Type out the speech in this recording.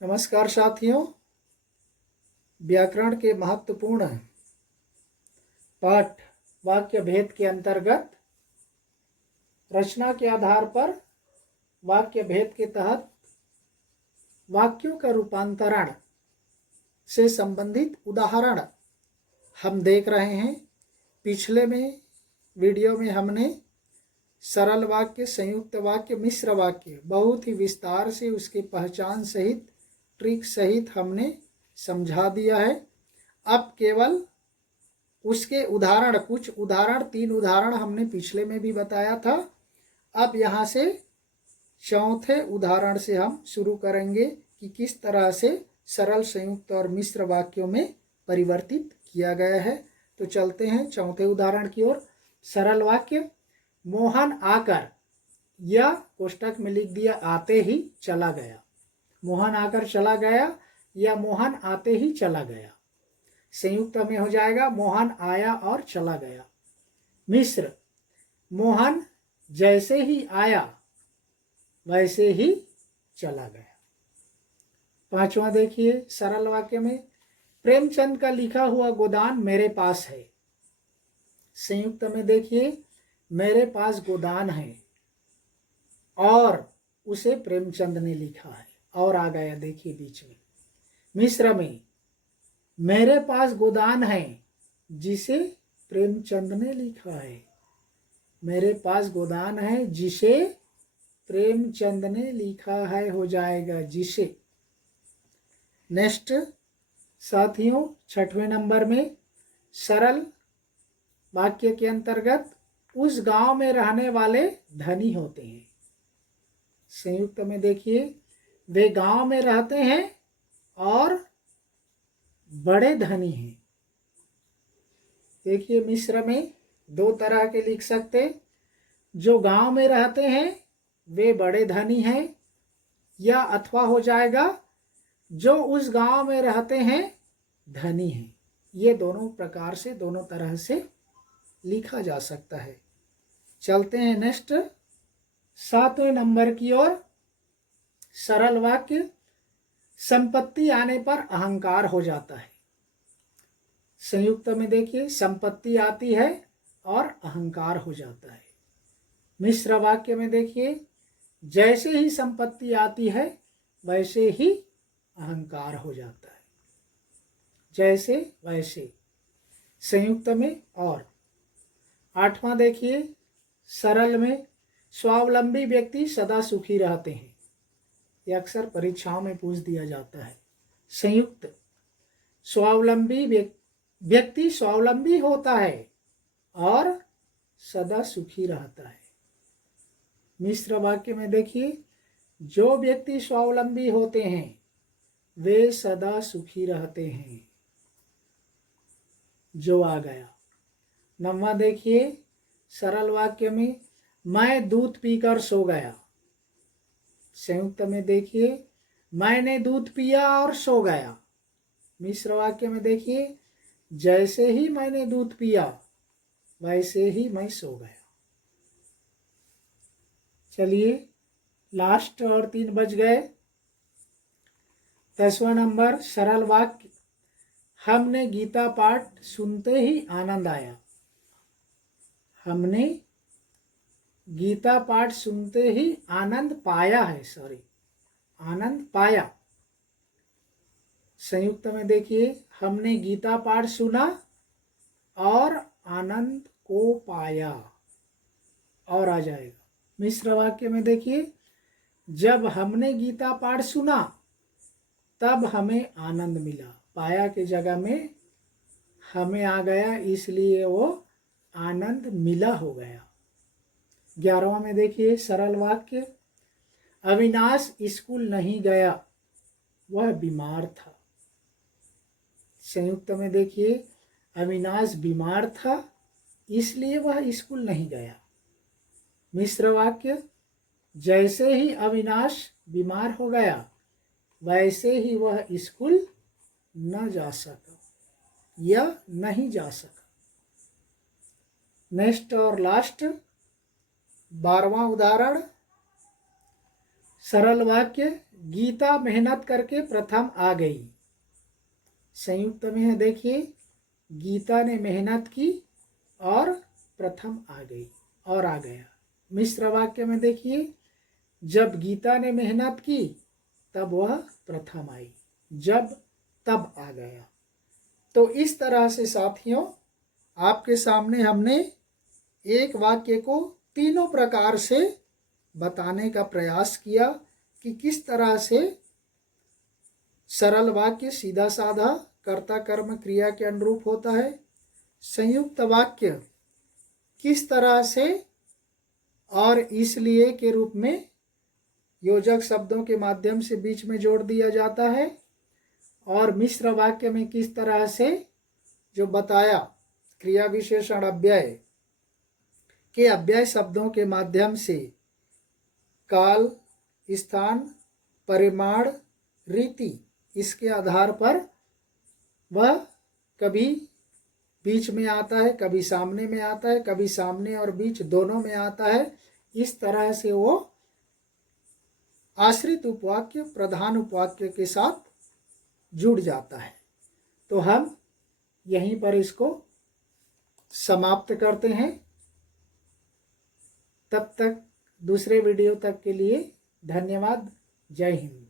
नमस्कार साथियों, व्याकरण के महत्वपूर्ण पाठ वाक्य भेद के अंतर्गत रचना के आधार पर वाक्य भेद के तहत वाक्यों का रूपांतरण से संबंधित उदाहरण हम देख रहे हैं। पिछले में वीडियो में हमने सरल वाक्य, संयुक्त वाक्य, मिश्र वाक्य बहुत ही विस्तार से उसकी पहचान सहित, ट्रिक सहित हमने समझा दिया है। अब केवल उसके उदाहरण, कुछ उदाहरण, 3 उदाहरण हमने पिछले में भी बताया था। अब यहाँ से चौथे उदाहरण से हम शुरू करेंगे कि किस तरह से सरल, संयुक्त और मिश्र वाक्यों में परिवर्तित किया गया है। तो चलते हैं चौथे उदाहरण की ओर। सरल वाक्य, मोहन आकर, या कोष्टक में लिख दिया आते ही चला गया। मोहन आकर चला गया या मोहन आते ही चला गया। संयुक्त में हो जाएगा मोहन आया और चला गया। मिश्र, मोहन जैसे ही आया वैसे ही चला गया। पांचवा देखिए सरल वाक्य में, प्रेमचंद का लिखा हुआ गोदान मेरे पास है। संयुक्त में देखिए मेरे पास गोदान है और उसे प्रेमचंद ने लिखा है, और आ गया देखिए बीच में। मिश्र में मेरे पास गोदान है जिसे प्रेमचंद ने लिखा है। मेरे पास गोदान है जिसे प्रेमचंद ने लिखा है, हो जाएगा जिसे। नेक्स्ट साथियों, छठवें नंबर में सरल वाक्य के अंतर्गत उस गांव में रहने वाले धनी होते हैं। संयुक्त में देखिए वे गांव में रहते हैं और बड़े धनी हैं। देखिए मिश्र में 2 तरह के लिख सकते, जो गांव में रहते हैं वे बड़े धनी हैं, या अथवा हो जाएगा जो उस गांव में रहते हैं धनी हैं। ये दोनों प्रकार से, दोनों तरह से लिखा जा सकता है। चलते हैं नेक्स्ट 7वें नंबर की ओर। सरल वाक्य, संपत्ति आने पर अहंकार हो जाता है। संयुक्त में देखिए संपत्ति आती है और अहंकार हो जाता है। मिश्र वाक्य में देखिए जैसे ही संपत्ति आती है वैसे ही अहंकार हो जाता है। जैसे वैसे। संयुक्त में और। 8वां देखिए सरल में, स्वावलंबी व्यक्ति सदा सुखी रहते हैं। यह अक्सर परीक्षाओं में पूछ दिया जाता है। संयुक्त, स्वावलंबी व्यक्ति स्वावलंबी होता है और सदा सुखी रहता है। मिश्र वाक्य में देखिए जो व्यक्ति स्वावलंबी होते हैं वे सदा सुखी रहते हैं। जो आ गया। 9वां देखिए सरल वाक्य में, मैं दूध पीकर सो गया। संयुक्त में देखिए मैंने दूध पिया और सो गया। मिश्र वाक्य में देखिए जैसे ही मैंने दूध पिया वैसे ही मैं सो गया। चलिए लास्ट और 3 बज गए। 10वां नंबर सरल वाक्य, हमने गीता पाठ सुनते ही आनंद आया। हमने गीता पाठ सुनते ही आनंद पाया है, आनंद पाया। संयुक्त में देखिए हमने गीता पाठ सुना और आनंद को पाया, और आ जाएगा। मिश्र वाक्य में देखिए जब हमने गीता पाठ सुना तब हमें आनंद मिला। पाया के जगह में हमें आ गया, इसलिए वो आनंद मिला हो गया। 11वां में देखिए सरल वाक्य, अविनाश स्कूल नहीं गया, वह बीमार था। संयुक्त में देखिए अविनाश बीमार था इसलिए वह स्कूल नहीं गया। मिश्र वाक्य, जैसे ही अविनाश बीमार हो गया वैसे ही वह स्कूल न जा सका या नहीं जा सका। नेक्स्ट और लास्ट 12वां उदाहरण, सरल वाक्य, गीता मेहनत करके प्रथम आ गई। संयुक्त में है, देखिए, गीता ने मेहनत की और प्रथम आ गई और आ गया। मिश्र वाक्य में देखिए, जब गीता ने मेहनत की तब वह प्रथम आई, जब तब आ गया। तो इस तरह से साथियों, आपके सामने हमने एक वाक्य को तीनों प्रकार से बताने का प्रयास किया कि किस तरह से सरल वाक्य सीधा साधा कर्ता कर्म क्रिया के अनुरूप होता है, संयुक्त वाक्य किस तरह से और इसलिए के रूप में योजक शब्दों के माध्यम से बीच में जोड़ दिया जाता है, और मिश्र वाक्य में किस तरह से जो बताया क्रिया विशेषण अव्यय के अव्यय शब्दों के माध्यम से काल, स्थान, परिमाण, रीति, इसके आधार पर वह कभी बीच में आता है, कभी सामने में आता है, कभी सामने और बीच दोनों में आता है। इस तरह से वो आश्रित उपवाक्य प्रधान उपवाक्य के साथ जुड़ जाता है। तो हम यहीं पर इसको समाप्त करते हैं। तब तक दूसरे वीडियो तक के लिए धन्यवाद। जय हिंद।